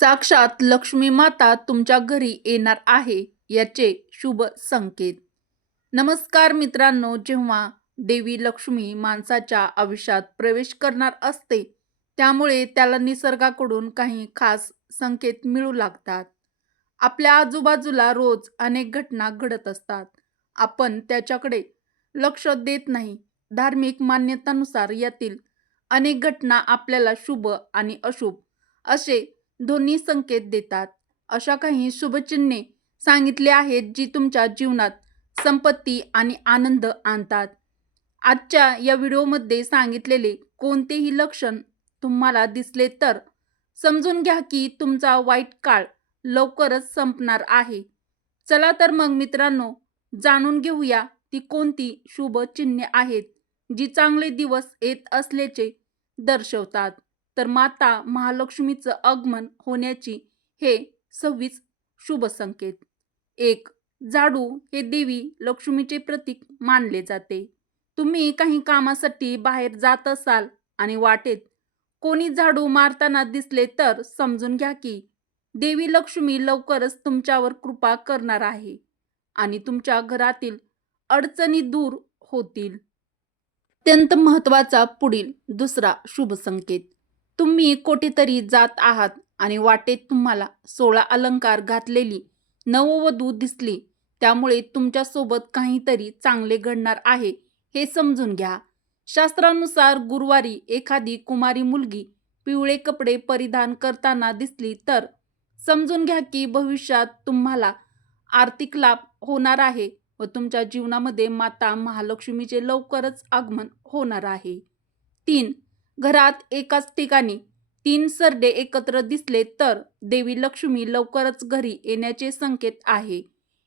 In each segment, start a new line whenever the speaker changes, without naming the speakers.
साक्षात लक्ष्मी माता तुमच्या घरी येणार आहे याचे शुभ संकेत. नमस्कार मित्रांनो जेव्हा देवी लक्ष्मी माणसाच्या आयुष्यात प्रवेश करणार असते त्यामुळे त्याला निसर्गाकडून काही खास संकेत मिळू लागतात. आपल्या आजूबाजूला रोज अनेक घटना घडत असतात. आपण त्याच्याकडे लक्ष देत नाही. धार्मिक मान्यतानुसार यातील अनेक घटना आपल्याला शुभ आणि अशुभ असे दोन्ही संकेत देतात. अशा काही शुभचिन्हे सांगितले आहेत जी तुमच्या जीवनात संपत्ती आणि आनंद आणतात. आजच्या या व्हिडिओमध्ये सांगितलेले कोणतेही लक्षण तुम्हाला दिसले तर समजून घ्या की तुमचा वाईट काळ लवकरच संपणार आहे. चला तर मग मित्रांनो जाणून घेऊया ती कोणती शुभ चिन्हे आहेत जी चांगले दिवस येत असल्याचे दर्शवतात. तर माता महालक्ष्मीचं आगमन होण्याची हे सव्वीस शुभ संकेत. एक झाडू हे देवी लक्ष्मीचे प्रतीक मानले जाते. तुम्ही काही कामासाठी बाहेर जात असाल आणि वाटेत कोणी झाडू मारताना दिसले तर समजून घ्या की देवी लक्ष्मी लवकरच तुमच्यावर कृपा करणार आहे आणि तुमच्या घरातील अडचणी दूर होतील. अत्यंत महत्त्वाचा पुढील दुसरा शुभ संकेत. तुम्ही कोठेतरी जात आहात आणि वाटेत तुम्हाला सोळा अलंकार घातलेली नववधू दिसली. त्यामुळे तुमच्यासोबत काहीतरी चांगले घडणार आहे हे समजून घ्या. शास्त्रानुसार गुरुवारी एखादी कुमारी मुलगी पिवळे कपडे परिधान करताना दिसली तर समजून घ्या की भविष्यात तुम्हाला आर्थिक लाभ होणार आहे व तुमच्या जीवनामध्ये माता महालक्ष्मीचे लवकरच आगमन होणार आहे. तीन घरात एकाच ठिकाणी तीन सरडे एकत्र दिसले तर देवी लक्ष्मी लवकरच घरी येण्याचे संकेत आहे.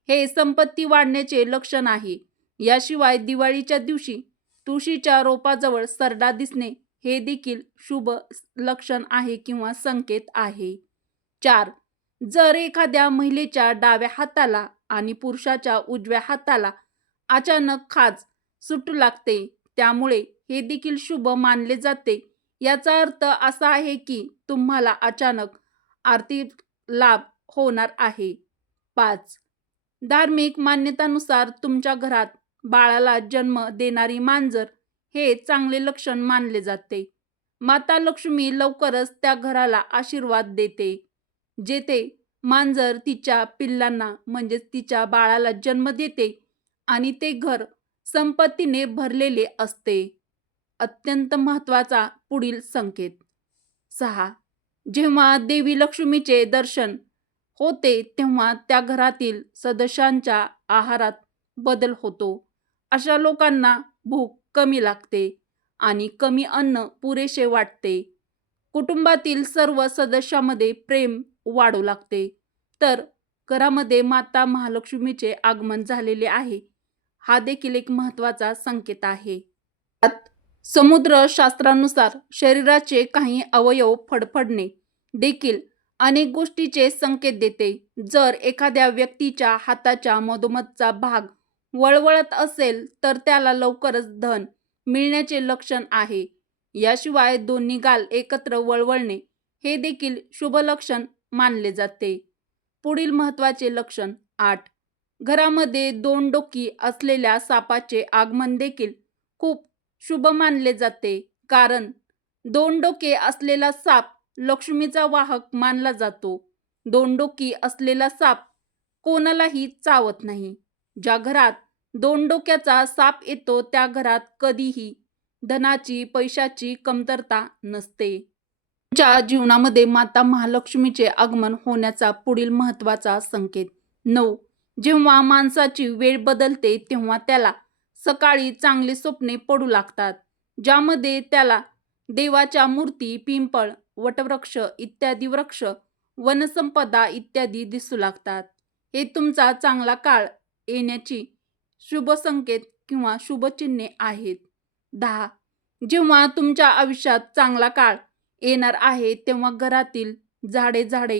हे संपत्ती वाढण्याचे लक्षण आहे. याशिवाय दिवाळीच्या दिवशी तुळशीच्या रोपाजवळ सरडा दिसणे हे देखील शुभ लक्षण आहे किंवा संकेत आहे. चार. जर एखाद्या महिलेच्या डाव्या हाताला आणि पुरुषाच्या उजव्या हाताला अचानक खाज सुटू लागते त्यामुळे हे देखील शुभ मानले जाते. याचा अर्थ असा आहे की तुम्हाला अचानक आर्थिक लाभ होणार आहे. पाच. धार्मिक मान्यतानुसार तुमच्या घरात बाळाला जन्म देणारी मांजर हे चांगले लक्षण मानले जाते. माता लक्ष्मी लवकरच त्या घराला आशीर्वाद देते. जेथे मांजर तिच्या पिल्लांना म्हणजेच तिच्या बाळाला जन्म देते आणि ते घर संपत्तीने भरलेले असते. अत्यंत महत्त्वाचा पुढील संकेत. सहा. जेव्हा देवी लक्ष्मीचे दर्शन होते तेव्हा त्या घरातील सदस्यांच्या आहारात बदल होतो. अशा लोकांना भूक कमी लागते आणि कमी अन्न पुरेसे वाटते. कुटुंबातील सर्व सदस्यामध्ये प्रेम वाढू लागते. तर घरामध्ये माता महालक्ष्मीचे आगमन झालेले आहे. हा देखील एक महत्त्वाचा संकेत आहे. समुद्र शास्त्रानुसार शरीराचे काही अवयव फडफडणे देखील अनेक गोष्टीचे संकेत देते. जर एखाद्या व्यक्तीच्या हाताच्या मधोमधचा भाग वळवळत असेल तर त्याला लवकरच धन मिळण्याचे लक्षण आहे. याशिवाय दोन्ही गाल एकत्र वळवळणे हे देखील शुभ लक्षण मानले जाते. पुढील महत्त्वाचे लक्षण आठ. घरामध्ये दोन डोकी असलेल्या सापाचे आगमन देखील खूप शुभ मानले जाते. कारण दोन डोके असलेला साप लक्ष्मीचा वाहक मानला जातो. दोन डोकी असलेला साप कोणालाही चावत नाही. ज्या घरात दोन डोक्याचा साप येतो त्या घरात कधीही धनाची पैशाची कमतरता नसते. तुमच्या जीवनामध्ये माता महालक्ष्मीचे आगमन होण्याचा पुढील महत्त्वाचा संकेत. नऊ. जेव्हा माणसाची वेळ बदलते तेव्हा त्याला सकाळी चांगली स्वप्ने पडू लागतात ज्यामध्ये त्याला देवाच्या मूर्ती पिंपळ वटवृक्ष इत्यादी वृक्ष वनसंपदा इत्यादी दिसू लागतात. हे तुमचा चांगला काळ येण्याची शुभ संकेत किंवा शुभचिन्हे आहेत. दहा. जेव्हा तुमच्या आयुष्यात चांगला काळ येणार आहे तेव्हा घरातील झाडे झाडे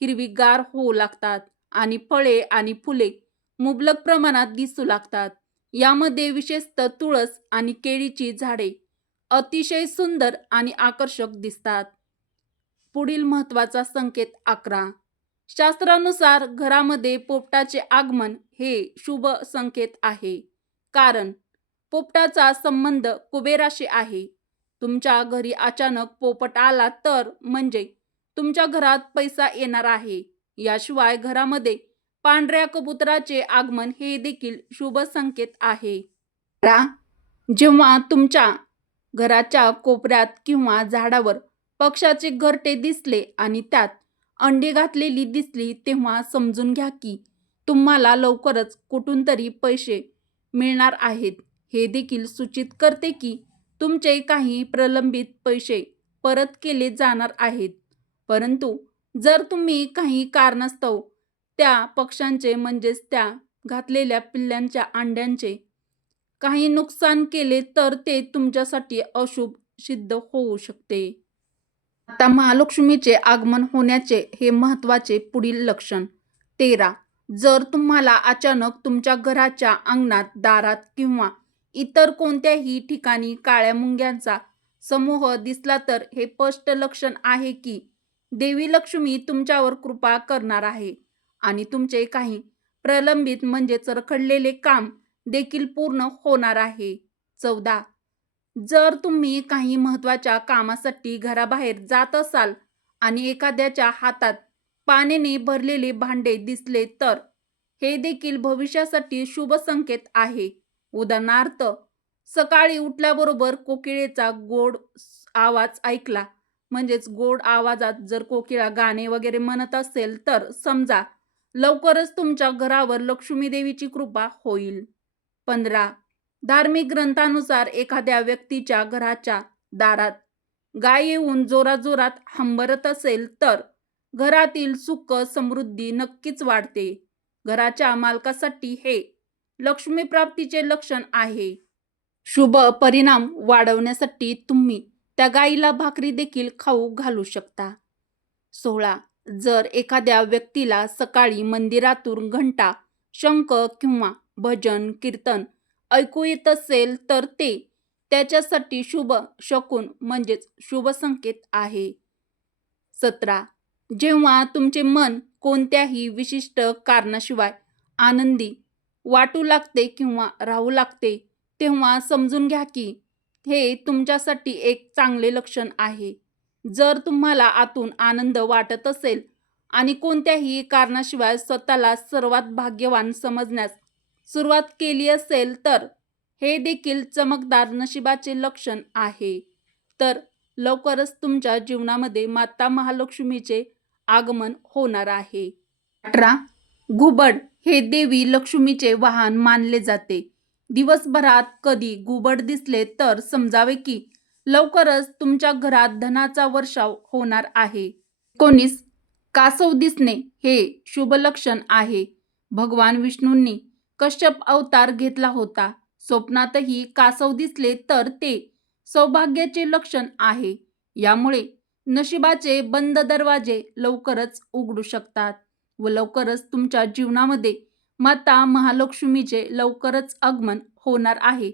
हिरवीगार होऊ लागतात आणि फळे आणि फुले मुबलक प्रमाणात दिसू लागतात. यामध्ये विशेषतः तुळस आणि केळीची झाडे अतिशय सुंदर आणि आकर्षक दिसतात. पुढील महत्त्वाचा संकेत अकरा. शास्त्रानुसार घरामध्ये पोपटाचे आगमन हे शुभ संकेत आहे. कारण पोपटाचा संबंध कुबेराशी आहे. तुमच्या घरी अचानक पोपट आला तर म्हणजे तुमच्या घरात पैसा येणार आहे. याशिवाय घरामध्ये पांढऱ्या कबुतराचे आगमन हे देखील शुभ संकेत आहे. रा- जेव्हा तुमच्या घराच्या कोपऱ्यात किंवा झाडावर पक्षाचे घरटे दिसले आणि त्यात अंडी घातलेली दिसली तेव्हा समजून घ्या की तुम्हाला लवकरच कुठून तरी पैसे मिळणार आहेत. हे देखील सूचित करते की तुमचे काही प्रलंबित पैसे परत केले जाणार आहेत. परंतु जर तुम्ही काही कारणास्तव त्या पक्ष्यांचे म्हणजेच त्या घातलेल्या पिल्ल्यांच्या अंड्यांचे. काही नुकसान केले तर ते तुमच्यासाठी अशुभ सिद्ध होऊ शकते. आता महालक्ष्मीचे आगमन होण्याचे हे महत्त्वाचे पुढील लक्षण. तेरा. जर तुम्हाला अचानक तुमच्या घराच्या अंगणात दारात किंवा इतर कोणत्याही ठिकाणी काळ्या मुंग्यांचा समूह दिसला तर हे स्पष्ट लक्षण आहे की देवी लक्ष्मी तुमच्यावर कृपा करणार आहे. आणि तुमचे काही प्रलंबित म्हणजेच रखडलेले काम देखील पूर्ण होणार आहे. चौदा. जर तुम्ही काही महत्त्वाच्या कामासाठी घराबाहेर जात असाल आणि एखाद्याच्या हातात पाण्याने भरलेले भांडे दिसले तर हे देखील भविष्यासाठी शुभ संकेत आहे. उदाहरणार्थ सकाळी उठल्याबरोबर कोकिळेचा गोड आवाज ऐकला. म्हणजेच गोड आवाजात जर कोकिळा गाणे वगैरे म्हणत असेल तर समजा लवकरच तुमच्या घरावर लक्ष्मी देवीची कृपा होईल. पंधरा धार्मिक ग्रंथानुसार एखाद्या व्यक्तीच्या घराच्या दारात गाय येऊन जोराजोरात हंबरत असेल तर घरातील सुख समृद्धी नक्कीच वाढते. घराच्या मालकासाठी हे लक्ष्मी प्राप्तीचे लक्षण आहे. शुभ परिणाम वाढवण्यासाठी तुम्ही त्या गाईला भाकरी देखील खाऊ घालू शकता. सोळा जर एखाद्या व्यक्तीला सकाळी मंदिरातून घंटा शंख किंवा भजन कीर्तन ऐकू येत असेल तर ते त्याच्यासाठी शुभ शकून म्हणजेच शुभ संकेत आहे. सतरा. जेव्हा तुमचे मन कोणत्याही विशिष्ट कारणाशिवाय आनंदी वाटू लागते किंवा राहू लागते तेव्हा समजून घ्या की हे तुमच्यासाठी एक चांगले लक्षण आहे. जर तुम्हाला आतून आनंद वाटत असेल आणि कोणत्याही कारणाशिवाय स्वतःला सर्वात भाग्यवान समजण्यास सुरुवात केली असेल तर हे देखील चमकदार नशिबाचे लक्षण आहे. तर लवकरच तुमच्या जीवनामध्ये माता महालक्ष्मीचे आगमन होणार आहे. अठरा. घुबड हे देवी लक्ष्मीचे वाहन मानले जाते. दिवसभरात कधी घुबड दिसले तर समजावे की लवकरच तुमच्या घरात धनाचा वर्षाव होणार आहे. एकोणीस कासव दिसणे हे शुभ लक्षण आहे. भगवान विष्णूंनी कश्यप अवतार घेतला होता. स्वप्नातही कासव दिसले तर ते सौभाग्याचे लक्षण आहे. यामुळे नशिबाचे बंद दरवाजे लवकरच उघडू शकतात व लवकरच तुमच्या जीवनामध्ये माता महालक्ष्मीचे लवकरच आगमन होणार आहे.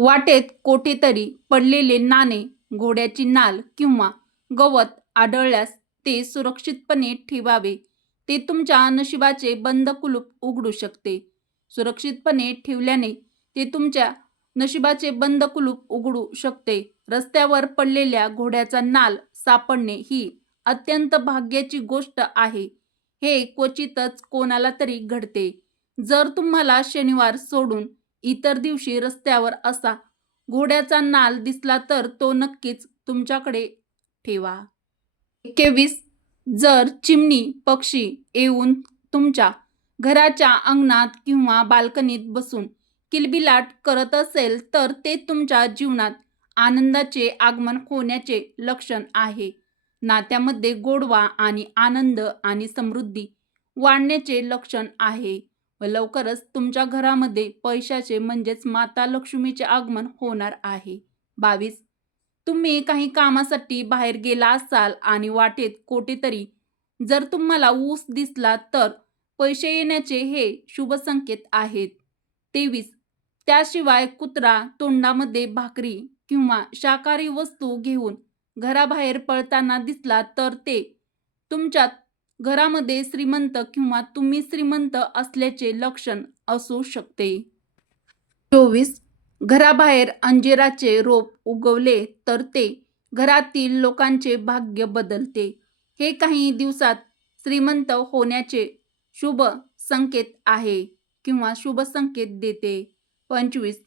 वाटेत कोठेतरी पडलेले नाणे घोड्याची नाल किंवा गवत आढळल्यास ते सुरक्षितपणे ठेवावे. ते तुमच्या नशिबाचे बंद कुलूप उघडू शकते. सुरक्षितपणे ठेवल्याने ते तुमच्या नशिबाचे बंद कुलूप उघडू शकते. रस्त्यावर पडलेल्या घोड्याचा नाल सापडणे ही अत्यंत भाग्याची गोष्ट आहे. हे क्वचितच कोणाला तरी घडते. जर तुम्हाला शनिवार सोडून इतर दिवशी रस्त्यावर असा घोड्याचा नाल दिसला तर तो नक्कीच तुमच्याकडे ठेवा. एकवीस जर चिमणी पक्षी येऊन तुमच्या घराच्या अंगणात किंवा बाल्कनीत बसून किलबिलाट करत असेल तर ते तुमच्या जीवनात आनंदाचे आगमन होण्याचे लक्षण आहे. नात्यामध्ये गोडवा आणि आनंद आणि समृद्धी वाढण्याचे लक्षण आहे. व लवकरच तुमच्या घरामध्ये पैशाचे म्हणजेच माता लक्ष्मीचे आगमन होणार आहे. बावीस. तुम्ही काही कामासाठी बाहेर गेला असाल आणि वाटेत कोठेतरी जर तुम्हाला ऊस दिसला तर पैसे येण्याचे हे शुभ संकेत आहेत. तेवीस. त्याशिवाय कुत्रा तोंडामध्ये भाकरी किंवा शाकाहारी वस्तू घेऊन घराबाहेर पळताना दिसला तर ते तुमच्यात घरामध्ये श्रीमंत किंवा तुम्ही श्रीमंत असल्याचे लक्षण असू शकते. चोवीस. घराबाहेर अंजिराचे रोप उगवले तर ते घरातील लोकांचे भाग्य बदलते. हे काही दिवसात श्रीमंत होण्याचे शुभ संकेत आहे किंवा शुभ संकेत देते. पंचवीस.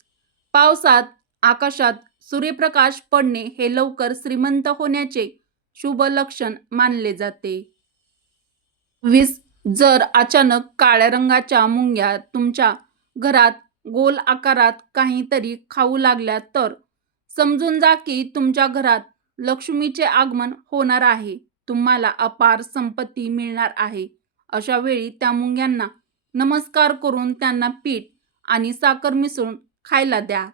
पावसात आकाशात सूर्यप्रकाश पडणे हे लवकर श्रीमंत होण्याचे शुभ लक्षण मानले जाते. वीस जर अचानक काळ्या रंगाच्या मुंग्या तुमच्या घरात गोल आकारात काहीतरी खाऊ लागल्या तर समजून जा की तुमच्या घरात लक्ष्मीचे आगमन होणार आहे. तुम्हाला अपार संपत्ती मिळणार आहे. अशा वेळी त्या मुंग्यांना नमस्कार करून त्यांना पीठ आणि साखर मिसळून खायला द्या.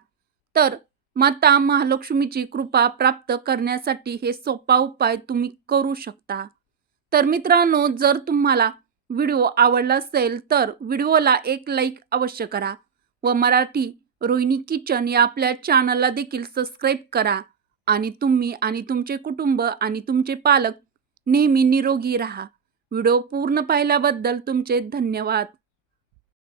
तर माता महालक्ष्मीची कृपा प्राप्त करण्यासाठी हे सोपा उपाय तुम्ही करू शकता. तर मित्रांनो जर तुम्हाला व्हिडिओ आवडला असेल तर व्हिडिओला एक लाईक अवश्य करा व मराठी रोहिणी किचन या आपल्या चॅनलला देखील सबस्क्राईब करा आणि तुम्ही आणि तुमचे कुटुंब आणि तुमचे पालक नेहमी निरोगी राहा. व्हिडिओ पूर्ण पाहिल्याबद्दल तुमचे धन्यवाद.